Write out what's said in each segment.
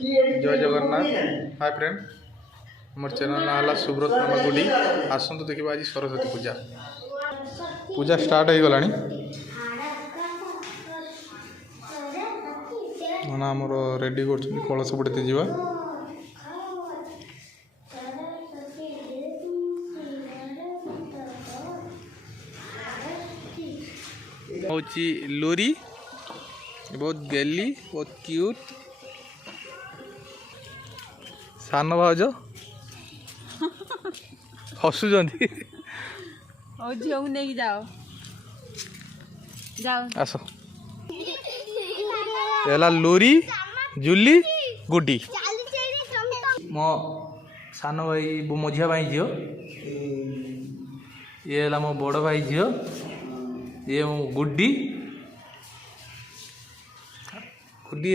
जय Jagannath. Hi friend, मोर channel ना है सुब्रत मामागुडी। आसतु देखा आज सरस्वती पूजा पूजा स्टार्ट हो गलानी ना आमर रेडी कर कलश बुड़ते जावा हूँ लोरी बहुत गेली बहुत क्यूट सान भाज हसुंच नहीं जाओ जाओ आस लोरी जुली गुडी मो सान भाई मझिया भाई झील ये है मो बड़ भाई झील ये मो गुड्डी गुड्डी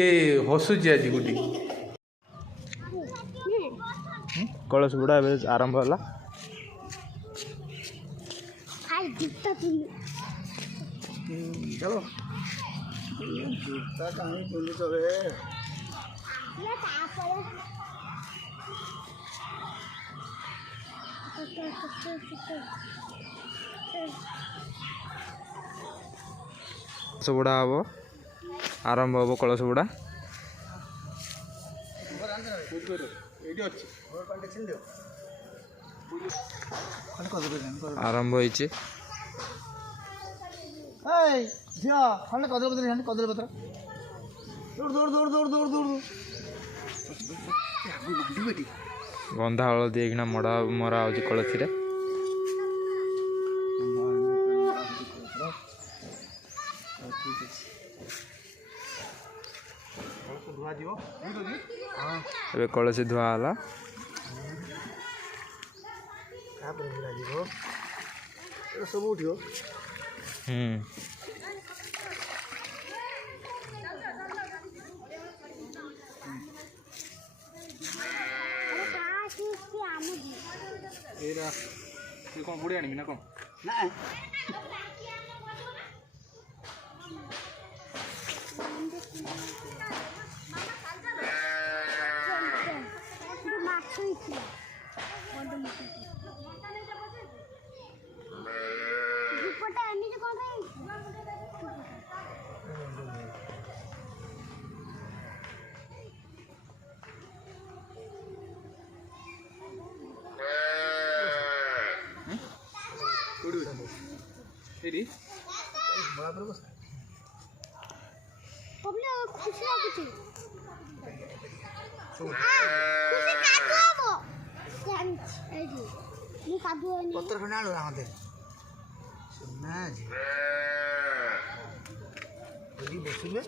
हसुची आज गुड्डी कलश गुड़ा आरंभ है चलो जूता कहीं बुली तो कलश बुड़ा हम आरंभ हम कलश बुड़ा आरंभ हो झील खंडे कदली पत्र कदली पत्र दौड़ दौड़ दौड़ दौड़ दौड़ दौड़ गंधा हलदी मरा मरा हो कलसी ए कलसी धुआला सब उठो कौन बुढ़ी आनी ना कौन Ini बराबर बस पब्लिक खुशी ना कुछ पत्थर खंडा लो आते सुनना जी बड़ी बसुले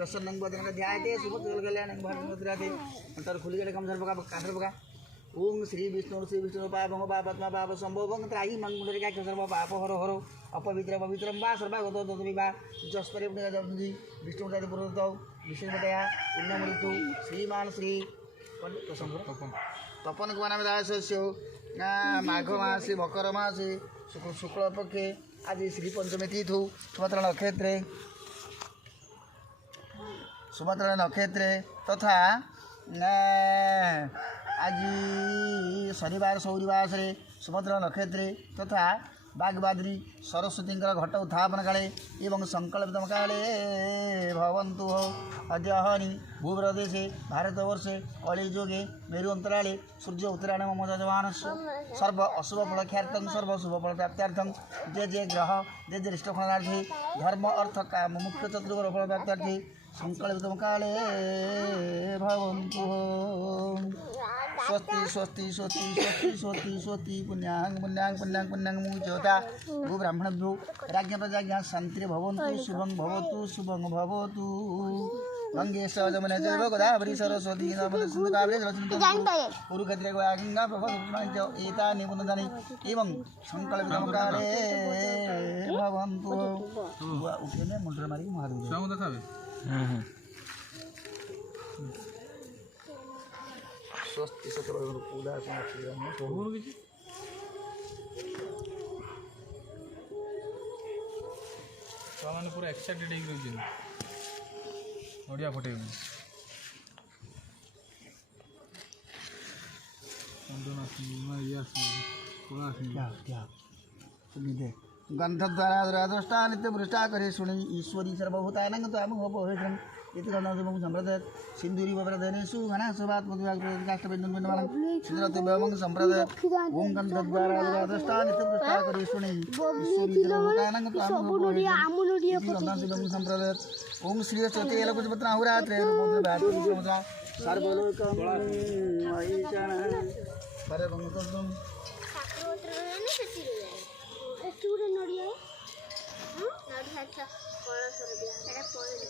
दर्शन नंग बदन का ध्यान दे सुबह चल गले नंग भाग मुद्रा दे अंतर खुली गले कम सर बका कांदर बका ओम श्री विष्णु पाप भंग पापत्मा पाप संभव भंग त्राही मंग मुद्रा का सर्व पाप हरो हरो अपवित्र पवित्रम बा सर्वगत दतमी बा जसपरे पुण्य जपजी विष्णु जाति पुरतो विष्णु बताया पुण्य मृत्यु श्रीमान श्री तपन को नाम दासस्य माघ मासे मकर मासे शुक्ल पक्षे आज श्री पंचमी तिथि सुभद्रा नक्षत्रे सुभद्रा नक्षत्रे तथा आज शनिवार सौरिवास सुभद्रा नक्षत्रे तथा बागबाद्री सरस्वती घट उत्थापन काले एवं संकल्पित काले भवन्तु अद्यहनि भूप्रदेशे भारतवर्षे कलियुगे मेरु अंतराले सूर्य उत्तरायण मम यजमानस्य सर्व अशुभ फलख्यार्थं सर्व शुभ फल प्राप्त्यर्थं जे जे ग्रह जे जे इष्टफलार्थी धर्म अर्थ काम मुख्य चतुर्वर फल प्राप्त्यर्थी संकल्पित काले भवन्तु स्वस्ति स्वस्ति स्वस्ति स्वस्ति स्वस्ति स्वस्ति पुण्यां पुण्यां पुण्यां पुण्यां मुच्यता भू ब्राह्मणभ्यो राज्ञ प्रजाज्ञा शांति भवन्तु शुभं भवतु गंगे सजमने जैव गोदावरी सरस्वती नर्मदे सिंधु कावेरी जलस्मिन् कुरुक्षेत्रे गंगा प्रभवतु एता निपुणदानि एवं संकल्पितं काले भवन्तु उठेने मुंडर मारी महादेव सामु देखाबे स्वस्ति सकल पूजा बहुर किछि सामान्य पूरा एक्साइटेड हो गई नड़िया फटे गंध द्वारा दृष्टा नित्य भ्रष्टा करे शुणी ईश्वरी सर्वभूतानां ताम होपहेत्रं इति गन्धं संप्रदत् सिंधुरी वप्रदनेषु घना सुभात मधुकाष्टबिन्दुबिन्दुमानं सिद्धरतुभवं संप्रदत् ओम गंध द्वारा दृष्टा नित्य भ्रष्टा करे शुणी ईश्वरी सर्वभूतानां ताम होपहेत्रं इति गन्धं संप्रदत् ओम श्री सत्य लकुचपत्रा हुरात्रे रुद्र भाति समसा सर्वलोकं महेशना परमंगलम चूड़े नड़िया नड़िया अच्छा कलश कर दिया सेटा पॉइंट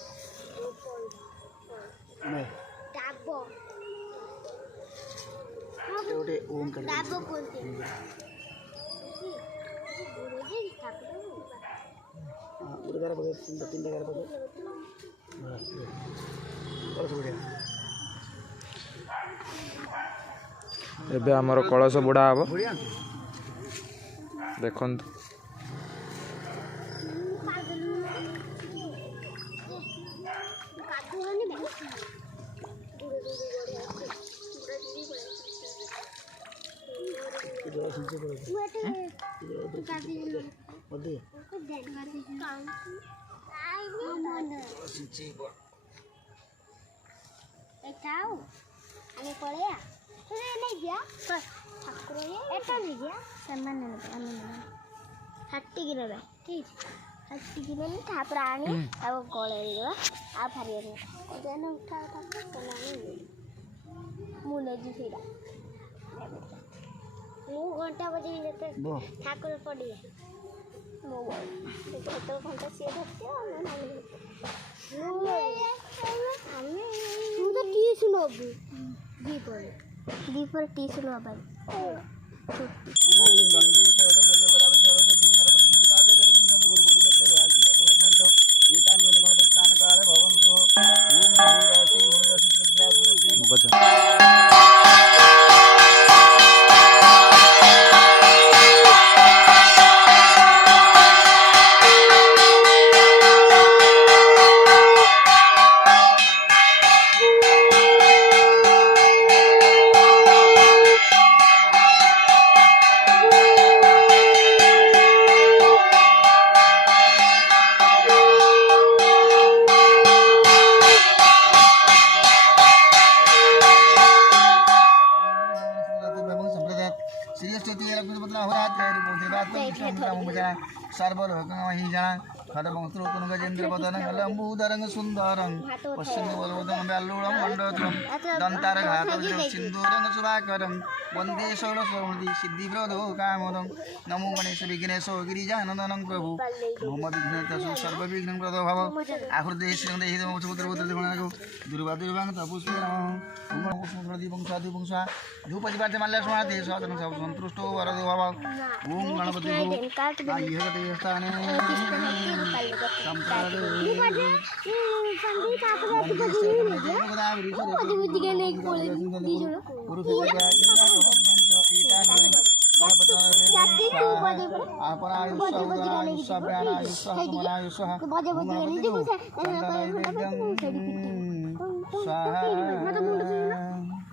डाबो ओटे ओम कर डाबो बोलते उड़गार बगे तीन गार बगे कलश बगे एबे हमर कलश बुड़ा हबो बढ़िया देखंतु घंटा बजे ठाकुर पड़े घंटा सी दीपर टी सुनो सर्वलोकमहिन्द्रवदनं सुंदरं पश्चिमबलवदनं व्याल्लूरं मण्डोत्रं दन्तारघातं सिन्दूरं शुभाकरं वन्दे षोडशमूर्ति सिद्धिप्रदो कामदं नमो गणेश विघ्नेश गिरिजानन्दनं प्रभु भूम विघ्नेशु सर्वविघ्नं प्रदो भव आहुर्देहि श्रीदेहि पुत्रपुत्रगणको दुर्वा दुर्वां तपुष्पे नमः ओम पुष्पदीपं साधुपं स्वा धूपदीपार्थे माल्यार्पणार्थे साधनं सब सन्तुष्टो वरदो भव ओम गणपति आह्यते स्थाने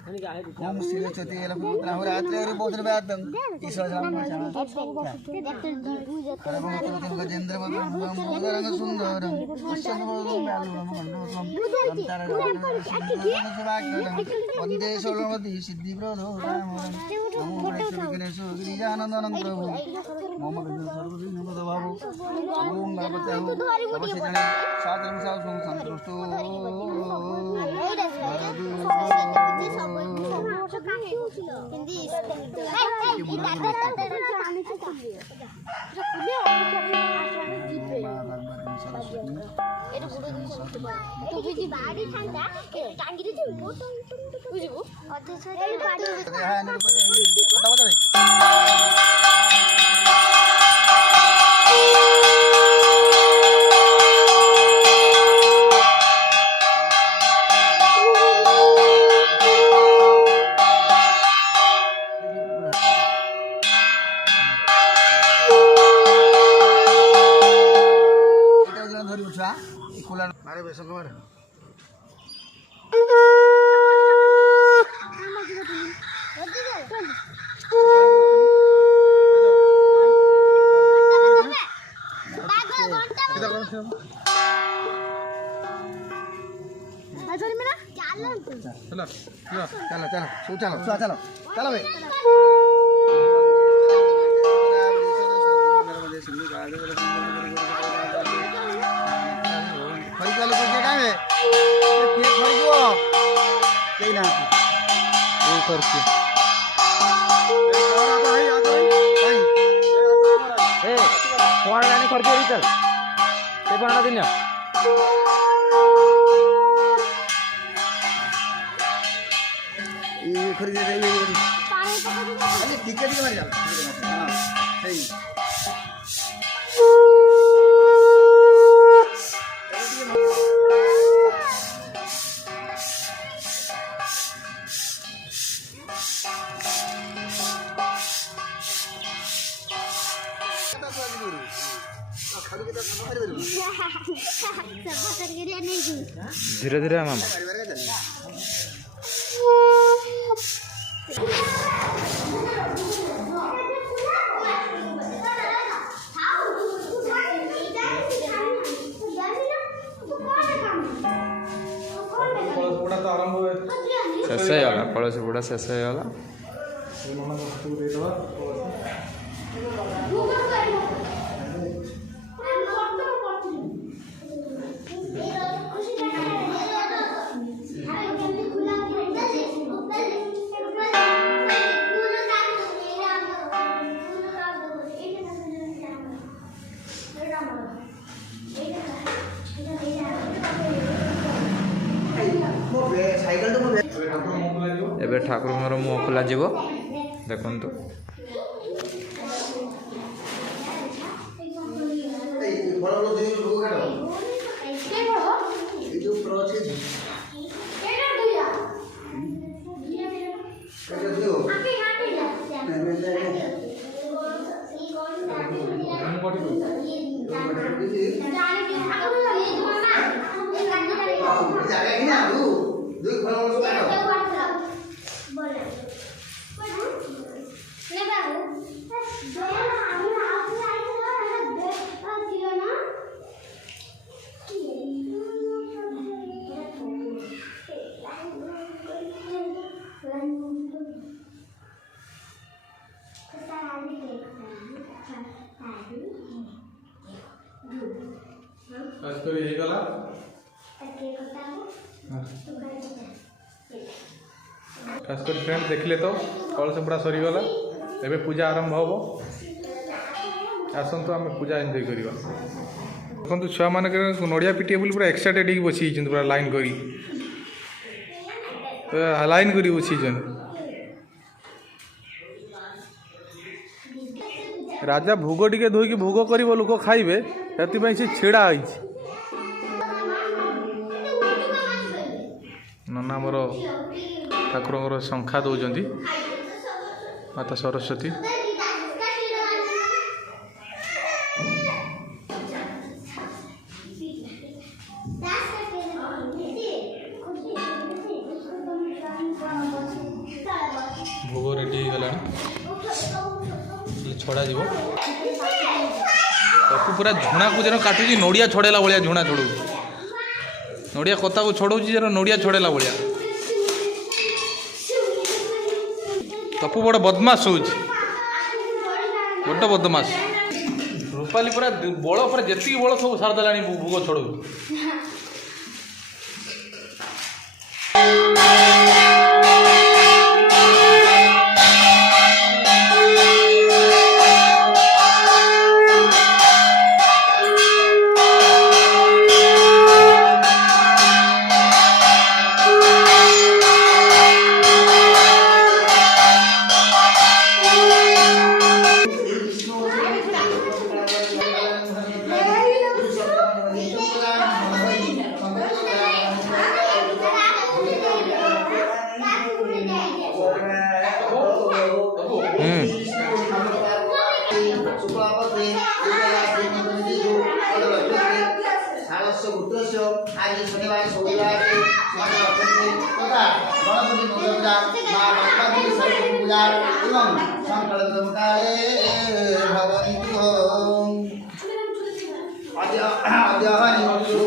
ओम श्रीलक्ष्मी लक्ष्मी रात्रि बोधन व्यादम ईश्वर गजेंद्र रंग सुंदरम वंदे सोलमती सिद्धि प्रदो नमो विघ्नेश गिरिजानंदनं प्रभु मम सर्वविघ्न प्रभु ओम गणपते अवश्य साधन साधन संतुष्टो मारे बेसन मारे चलो चलो चलो चलो चलो चलो चलो भाई खरी चलो कुछ काम है ये खरी को कहीं ना वो करके ए कोण आणि खर्च चल ते पण दिन ये खरी दे ये अरे टिकट मार जा हां सही धीरे धीरे मामा शेष होगा कलश बुड़ा शेष होगा एबे ठाकुर मुह खोल देखु खास कर फ्रेंड देखले तो कलश बुड़ा सरीगला एबे पूजा आरंभ हम आसतु आम पूजा एंजॉय करवा देखो छुआ मान नड़िया पिटे बोली पूरा एक्साइटेड हो बसी पूरा लाइन करी लाइन करी बसी राजा भोग टिके धोईकी भोग कर लोक खाइबे से छिड़ा नना मोर ठाकुर शंखा दौरान माता सरस्वती ଛଡ଼ା ଯିବ ତାକୁ ପୁରା ଝୁଣାକୁ ଯେନ କାଟୁଛି ନଡ଼ିଆ ଛଡ଼େଇଲା ଭଳିଆ ଝୁଣା ଛଡ଼ଉଛି ନଡ଼ିଆ କତାକୁ ଛଡ଼ଉଛି ଯେନ ନଡ଼ିଆ ଛଡ଼େଇଲା ଭଳିଆ ତପୁ ବଡ଼ ବଦମାସ ହେଉଛି ବଡ଼ ବଦମାସ ରୂପାଲି ପୁରା ବଳ ଉପରେ ଯେତିକି ବଳ ସବୁ ସାରିଦେଲାଣି ଭୋଗ ଛଡ଼ଉଛି आज शनिवार सोमवार तथा गणपति पूजा माँ लक्ष्मी सरस्वती पूजा एवं संकल्प काले भवन्तु अद्य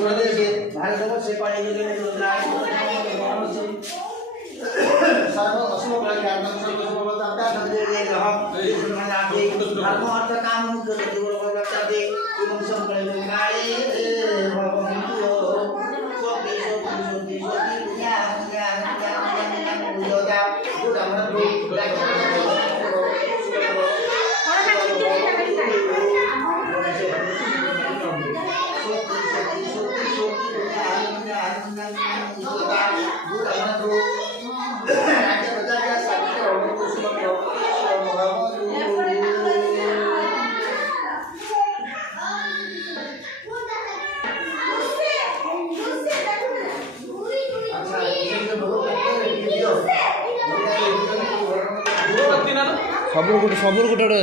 प्रदेशे भारतवर्षे सर्व अशुभ प्रज्ञानं सर्व धर्म अर्थ काम करते एवं संकल्प काले भवन्तु सबुर गुटे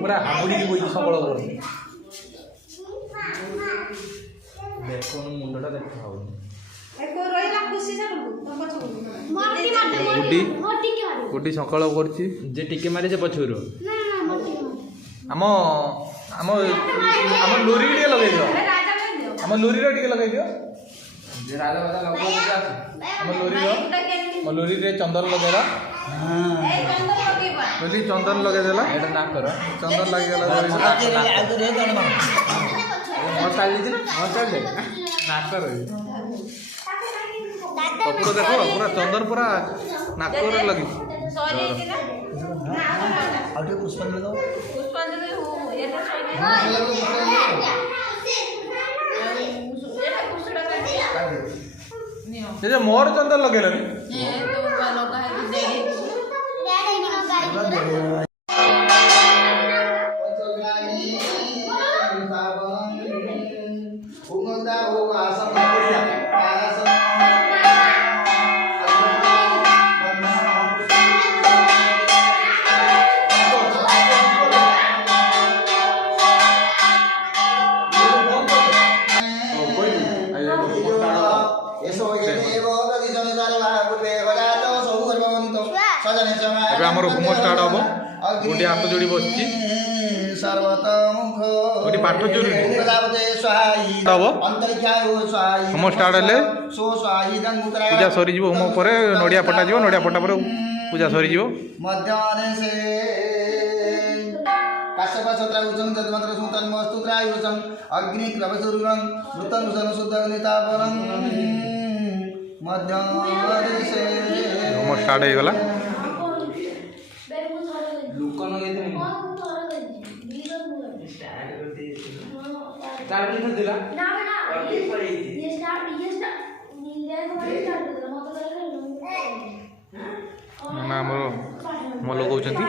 ପୁରା ହାବୁଡ଼ିକି ବଇଛି ସବଳ କରୁଛି। ଦେଖୁନ ମୁଣ୍ଡଟା ଦେଖା ହଉନି। ଗୁଡି ସକାଳ କରୁଛି ଯେ ଟିକେ ମାରି ଯେ ପଛରୁ ଆମ ଆମ ଆମ ଲୁରି ଟିକେ ଲଗେଇ ଦିଅ। ଆମ ଲୁରିର ଟିକେ ଲଗେଇ ଦିଅ। ଆମ ଲୁରିରେ ଚନ୍ଦନ ଲଗେଇଲା। ବୋଲି ଚନ୍ଦନ ଲଗେଇଦେଲା। ଏଇଟା ନାକର ଚନ୍ଦନ ଲାଗିଗଲା। ନାକର କପୁର ଦେଖ ପୁରା ଚନ୍ଦନ ପୁରା ନାକରେ ଲାଗିଛି। ସେ ଯେ ମୋର ଚନ୍ଦନ ଲଗେଇଲାନି। ଏବେ ଆମର ହୋମ ଷ୍ଟାର୍ଟ ହବ। ଗୋଟେ ହାତ ଯୋଡ଼ି ବସିଛି। ଗୋଟେ ପାଠ ଯୋଡ଼ି ହବ। ହୋମ ଷ୍ଟାର୍ଟ ହେଲେ ପୂଜା ସରିଯିବ। ହୋମ ପରେ ନଡ଼ିଆ ଫଟାଯିବ। ନଡ଼ିଆ ଫଟା ପରେ ପୂଜା ସରିଯିବ। ହୋମ ଷ୍ଟାର୍ଟ ହେଇଗଲା। ଆମର ହୋମ ଲଗାଉଛନ୍ତି।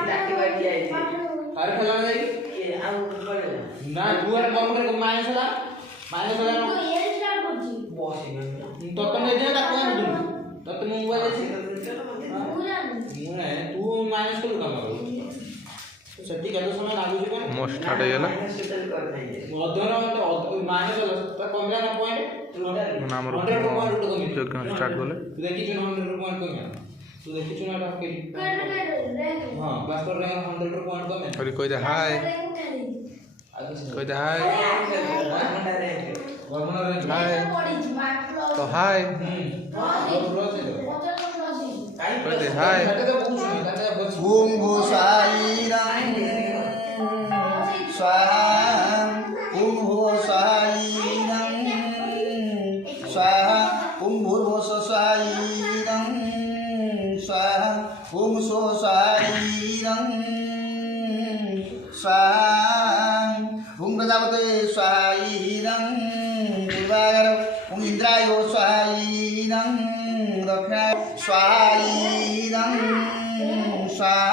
ହୋମ ଷ୍ଟାର୍ଟ ହେଇଗଲା। ଆମର ଯଜ୍ଞ ଷ୍ଟାର୍ଟ କଲେ। କହିଦେ ହାଏ। କହିଦେ ହାଏ। ହାଏ ତ ହାଏ। କହିଦେ ହାଏ। ओम भो साई राम स्वाहा। ओम भो साई राम स्वाहा। ओम भूर्भुवः साई राम स्वाहा। ओम सो साई राम स्वाहा। ओम प्रजापते स्वाई राम पूर्वागर। ओम इंद्राय स्वाई राम दक्षिणाय स्वाई राम स्वाहा।